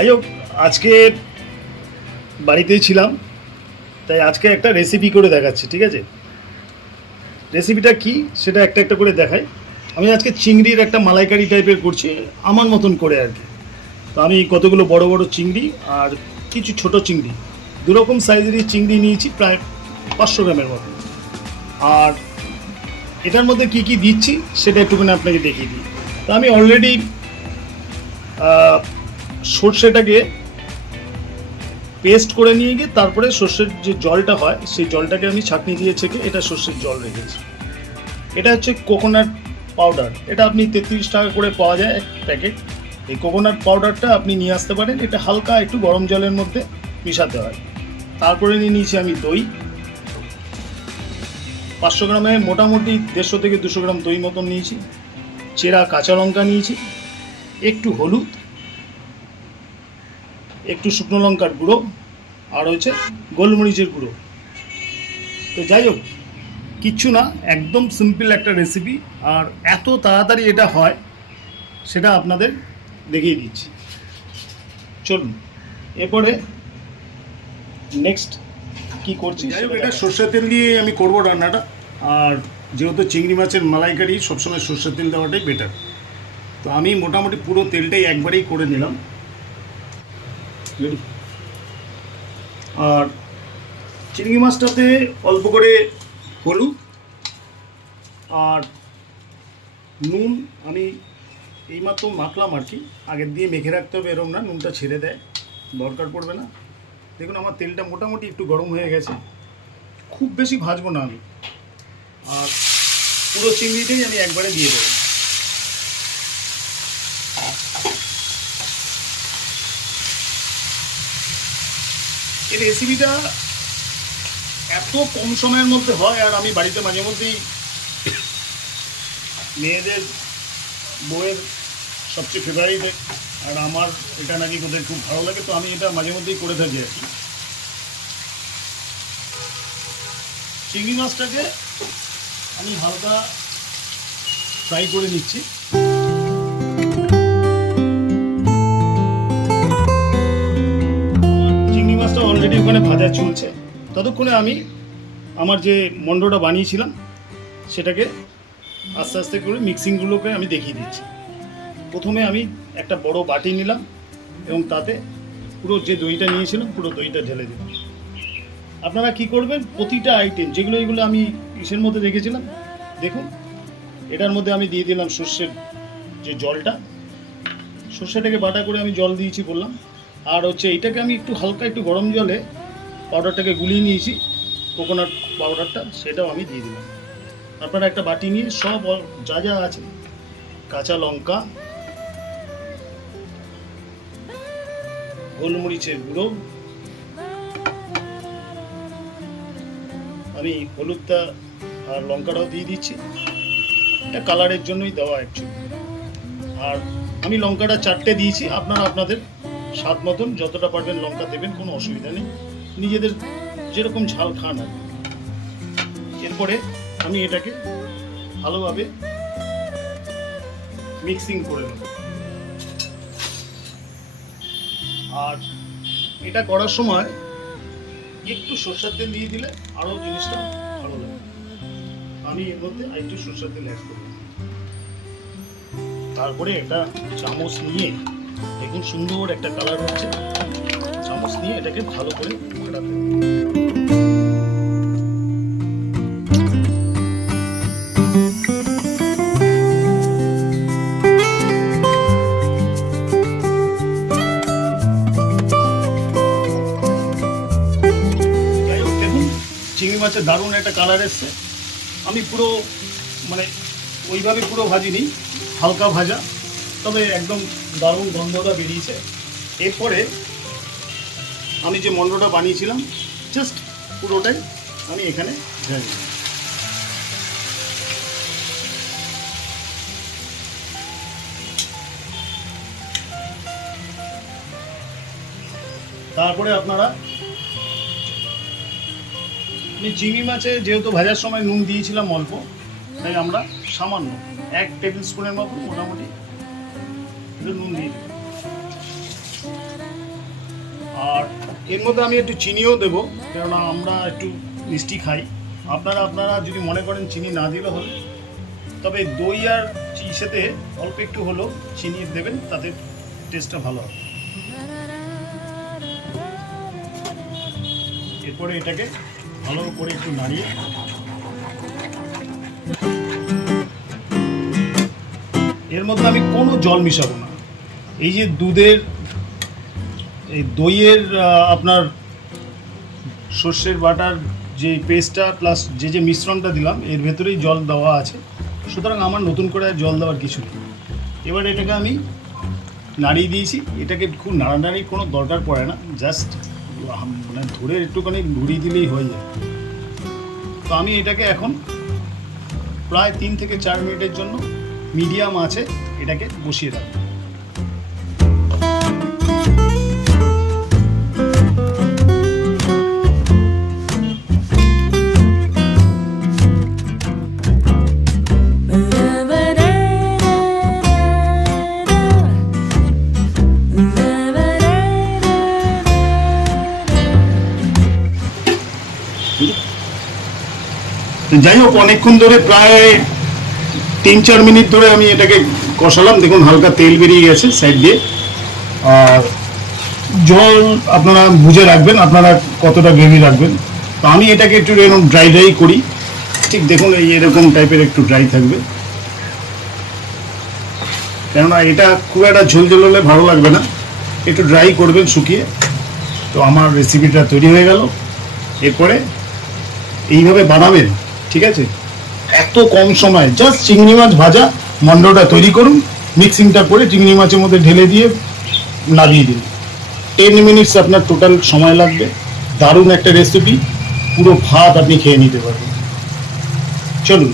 যাই হোক, আজকে বাড়িতেই ছিলাম, তাই আজকে একটা রেসিপি করে দেখাচ্ছি। ঠিক আছে, রেসিপিটা কি সেটা একটা একটা করে দেখাই। আমি আজকে চিংড়ির একটা মালাইকারি টাইপের করছি, আমার মতন করে আর কি। তো আমি কতগুলো বড় বড় চিংড়ি আর কিছু ছোট চিংড়ি, দুরকম সাইজেরই চিংড়ি নিয়েছি, প্রায় 500 গ্রামের মতো। আর এটার মধ্যে কি কি দিচ্ছি সেটা একটুখানি আপনাকে দেখিয়ে দিই। তো আমি অলরেডি সর্ষেটাকে পেস্ট করে নিয়ে গিয়ে তারপরে সর্ষের যে জলটা হয় সেই জলটাকে আমি ছাঁকনি দিয়ে ছেঁকে এটা সর্ষের জল রেখেছি। এটা হচ্ছে কোকোনাট পাউডার, এটা আপনি 33 টাকা করে পাওয়া যায় এক প্যাকেট। এই কোকোনাট পাউডারটা আপনি নিয়ে আসতে পারেন, এটা হালকা একটু গরম জলের মধ্যে মিশাতে হয়। তারপরে নিয়ে নিয়েছি আমি দই, 500 গ্রামে মোটামুটি 150 থেকে 200 গ্রাম দই মতন নিয়েছি। চেরা কাঁচা লঙ্কা নিয়েছি, একটু হলুদ, একটু শুকনো লঙ্কার গুঁড়ো, আর হচ্ছে গোলমরিচের গুঁড়ো। তো যাই হোক, কিচ্ছু না, একদম সিম্পল একটা রেসিপি, আর এত তাড়াতাড়ি এটা হয় সেটা আপনাদের দেখিয়ে দিচ্ছি। চলুন এরপরে নেক্সট কি করছি। যাই হোক, এটা সর্ষের তেল দিয়ে আমি করব রান্নাটা, আর যেহেতু চিংড়ি মাছের মালাইকারি সবসময় সর্ষের তেল দেওয়াটাই বেটার। তো আমি মোটামুটি পুরো তেলটাই একবারেই করে নিলাম। আর চিংড়ি মাছটাতে অল্প করে হলুদ আর নুন আমি এইমাত্র মাখলাম আর কি, আগের দিয়ে মেখে রাখতে হবে এরকম না, নুনটা ছেড়ে দেয়, দরকার পড়বে না। দেখুন আমার তেলটা মোটামুটি একটু গরম হয়ে গেছে, খুব বেশি ভাজবো না আমি। আর পুরো চিংড়িটাই আমি একবারে দিয়ে দেবো। এই রেসিপিটা এত কম সময়ের মধ্যে হয়, আর আমি বাড়িতে মাঝে মধ্যেই মেয়েদের বউয়ের সবচেয়ে ফেভারিট, আর আমার এটা নাকি ওদের খুব ভালো লাগে, তো আমি এটা মাঝে মধ্যেই করে থাকি আর কি। চিংড়ি মাছটাকে আমি হালকা ফ্রাই করে নিচ্ছি। চিংড়ি মাছটা অলরেডি ওখানে ভাজা চলছে, ততক্ষণে আমি আমার যে মন্ডটা বানিয়েছিলাম সেটাকে আস্তে আস্তে করে মিক্সিংগুলোকে আমি দেখিয়ে দিচ্ছি। প্রথমে আমি একটা বড় বাটি নিলাম এবং তাতে পুরো যে দইটা নিয়েছিলাম পুরো দইটা ঢেলে দিলাম। আপনারা কি করবেন, প্রতিটা আইটেম যেগুলো এগুলো আমি ইসের মধ্যে রেখেছিলাম, দেখুন এটার মধ্যে আমি দিয়ে দিলাম সর্ষের যে জলটা, সর্ষেটাকে বাটা করে আমি জল দিয়েছি বললাম। আর হচ্ছে এইটাকে আমি একটু হালকা একটু গরম জলে পাউডারটাকে গুলিয়ে নিয়েছি, কোকোনাট পাউডারটা, সেটাও আমি দিয়ে দিলাম। আপনারা একটা বাটি নিয়ে সব যা যা আছে, কাঁচা লঙ্কা, গোলমরিচের গুঁড়ো, আমি হলুদটা আর লঙ্কাটাও দিয়ে দিচ্ছি, এটা কালারের জন্যই দেওয়া অ্যাকচুয়ালি। আর আমি লঙ্কাটা 4টে দিয়েছি, আপনারা আপনাদের স্বাদ মতন যতটা পারবেন লঙ্কা দেবেন, কোনো অসুবিধা নেই, নিজেদের যেরকম ঝাল খান আর। এরপরে আমি এটাকে ভালোভাবে মিক্সিং করে নেব। আর এটা করার সময় একটু সরষের তেল দিয়ে দিলে আরও জিনিসটা ভালো লাগে। আমি এর মধ্যে একটু সরষের তেল অ্যাড করব। তারপরে একটা চামচ নিয়ে, দেখুন সুন্দর একটা কালার হচ্ছে, চামচ নিয়ে এটাকে ভালো করে ফাটাতে হবে। চিংড়ি মাছের দারুণ একটা কালার এসছে। আমি পুরো মানে ওইভাবে পুরো ভাজিনি, হালকা ভাজা, তবে একদম দারুণ গন্ধটা বেরিয়েছে। এরপরে আমি যে মন্ডটা বানিয়েছিলাম জাস্ট পুরোটাই আমি এখানে ঢেলে দিই। তারপরে আপনারা, আমি চিংড়ি মাছে যেহেতু ভাজার সময় নুন দিয়েছিলাম অল্প, তাই আমরা সামান্য 1 টেবিল স্পুনের মতো মোটামুটি নুন দিয়ে দিই। আর এর মধ্যে আমি একটু চিনিও দেবো, কেননা আমরা একটু মিষ্টি খাই। আপনারা যদি মনে করেন চিনি না দিলে হবে, তবে দই আর ইসেতে অল্প একটু হলেও চিনি দেবেন, তাতে টেস্টটা ভালো হবে। এরপরে এটাকে ভালো করে একটু নাড়িয়ে এর মধ্যে আমি কোনো জল মিশাবো না। এই যে দুধের এই দইয়ের আপনার সর্ষের বাটার যে পেস্টটা প্লাস যে মিশ্রণটা দিলাম, এর ভেতরেই জল দেওয়া আছে, সুতরাং আমার নতুন করে আর জল দেওয়ার কিছু নেই। এবার এটাকে আমি নাড়িয়ে দিয়েছি, এটাকে খুব নাড়ানাড়ি কোনো দরকার পড়ে না, জাস্ট মানে ধরে একটুখানি ঘুরিয়ে দিলেই হয়ে যায়। তো আমি এটাকে এখন প্রায় 3 থেকে 4 মিনিটের জন্য মিডিয়াম আছে এটাকে বসিয়ে রাখবো। যাই হোক, অনেকক্ষণ ধরে প্রায় 3-4 মিনিট ধরে আমি এটাকে কষালাম। দেখুন হালকা তেল বেরিয়ে গেছে সাইড দিয়ে। আর জল আপনারা বুঝে রাখবেন আপনারা কতটা গ্রেভি রাখবেন। তো আমি এটাকে একটু এরকম ড্রাই করি, ঠিক দেখুন এই এরকম টাইপের একটু ড্রাই থাকবে, কেননা এটা খুব একটা ঝোল হলে ভালো লাগবে না, একটু ড্রাই করবেন শুকিয়ে। তো আমার রেসিপিটা তৈরি হয়ে গেল। এরপরে এইভাবে বানাবেন, ঠিক আছে? এত কম সময় জাস্ট চিংড়ি মাছ ভাজা মন্ডটা তৈরি করুন, মিক্সিংটা করে চিংড়ি মাছের মধ্যে ঢেলে দিয়ে নামিয়ে দিন। 10 মিনিটস আপনার টোটাল সময় লাগবে। দারুণ একটা রেসিপি, পুরো ভাত আপনি খেয়ে নিতে পারবেন। চলুন।